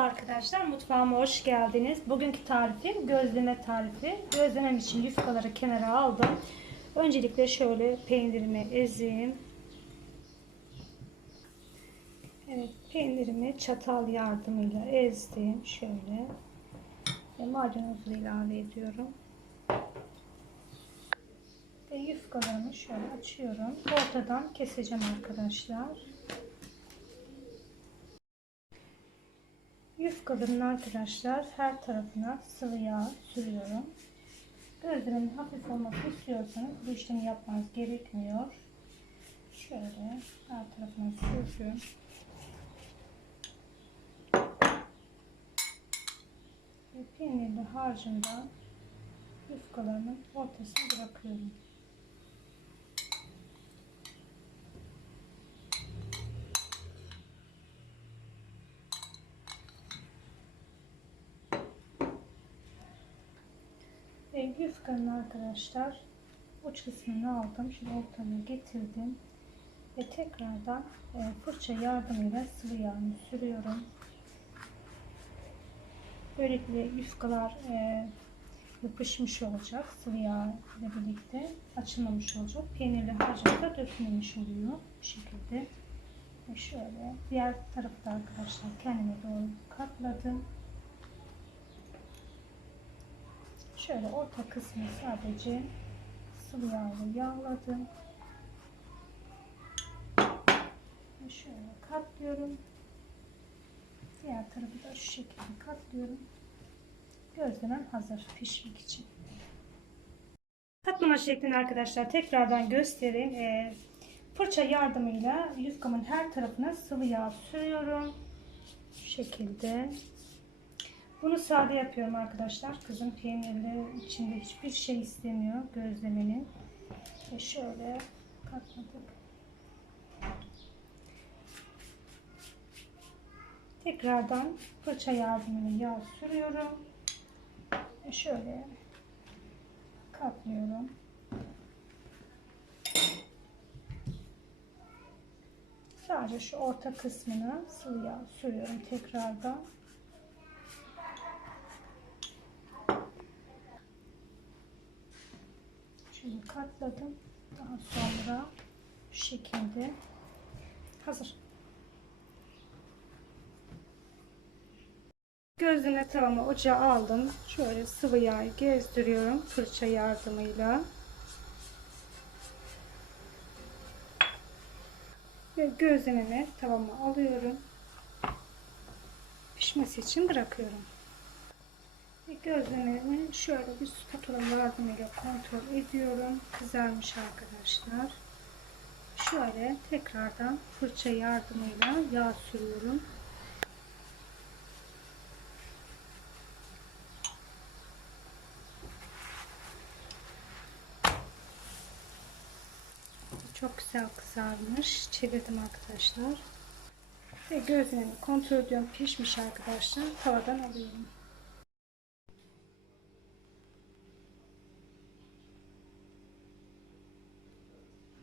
arkadaşlar, mutfağıma hoş geldiniz. Bugünkü tarifim gözleme tarifi. Gözlemem için yufkaları kenara aldım. Öncelikle şöyle peynirimi ezeyim. Evet, peynirimi çatal yardımıyla ezdim. Şöyle. Ve maydanozu ilave ediyorum. Ve yufkalarımı şöyle açıyorum. Ortadan keseceğim arkadaşlar. Yufkaların arkadaşlar her tarafına sıvı yağ sürüyorum. Gözlemin hafif olmasını istiyorsanız bu işlemi yapmanız gerekmiyor. Şöyle her tarafına sürdüm. Ve peynirli harcımdan yufkalarımın ortasına bırakıyorum. Ve yufkanın arkadaşlar uç kısmını aldım. Şimdi ortamı getirdim. Ve tekrardan e, fırça yardımıyla sıvı yağını sürüyorum. Böylelikle yufkalar e, yapışmış olacak. Sıvı yağ ile birlikte açılmamış olacak. Peynirli harcı da dökülmemiş oluyor. Bu şekilde. Ve şöyle diğer tarafı da arkadaşlar kendime doğru katladım. Şöyle orta kısmı sadece sıvı yağla yağladım. Ve şöyle katlıyorum. Diğer tarafı da şu şekilde katlıyorum. Gözlemem hazır pişmek için. Katlama şeklini arkadaşlar tekrardan göstereyim. Ee, fırça yardımıyla yufkamın her tarafına sıvı yağ sürüyorum. Şu şekilde. Bunu sade yapıyorum arkadaşlar. Kızım peynirli içinde hiçbir şey istemiyor gözlemenin. Ve şöyle katladık. Tekrardan fırça yardımıyla yağ sürüyorum. Ve şöyle katlıyorum. Sadece şu orta kısmına sıvı yağ sürüyorum tekrardan. Şöyle katladım. Daha sonra şu şekilde hazır. Gözleme tavamı ocağa aldım. Şöyle sıvı yağ gezdiriyorum fırça yardımıyla. Ve gözlememi tavama alıyorum. Pişmesi için bırakıyorum. Ve şöyle bir spatula yardımıyla kontrol ediyorum. Kızarmış arkadaşlar. Şöyle tekrardan fırça yardımıyla yağ sürüyorum. Çok güzel kızarmış. Çevirdim arkadaşlar. Ve gözlemimi kontrol ediyorum. Pişmiş arkadaşlar. Tavadan alıyorum.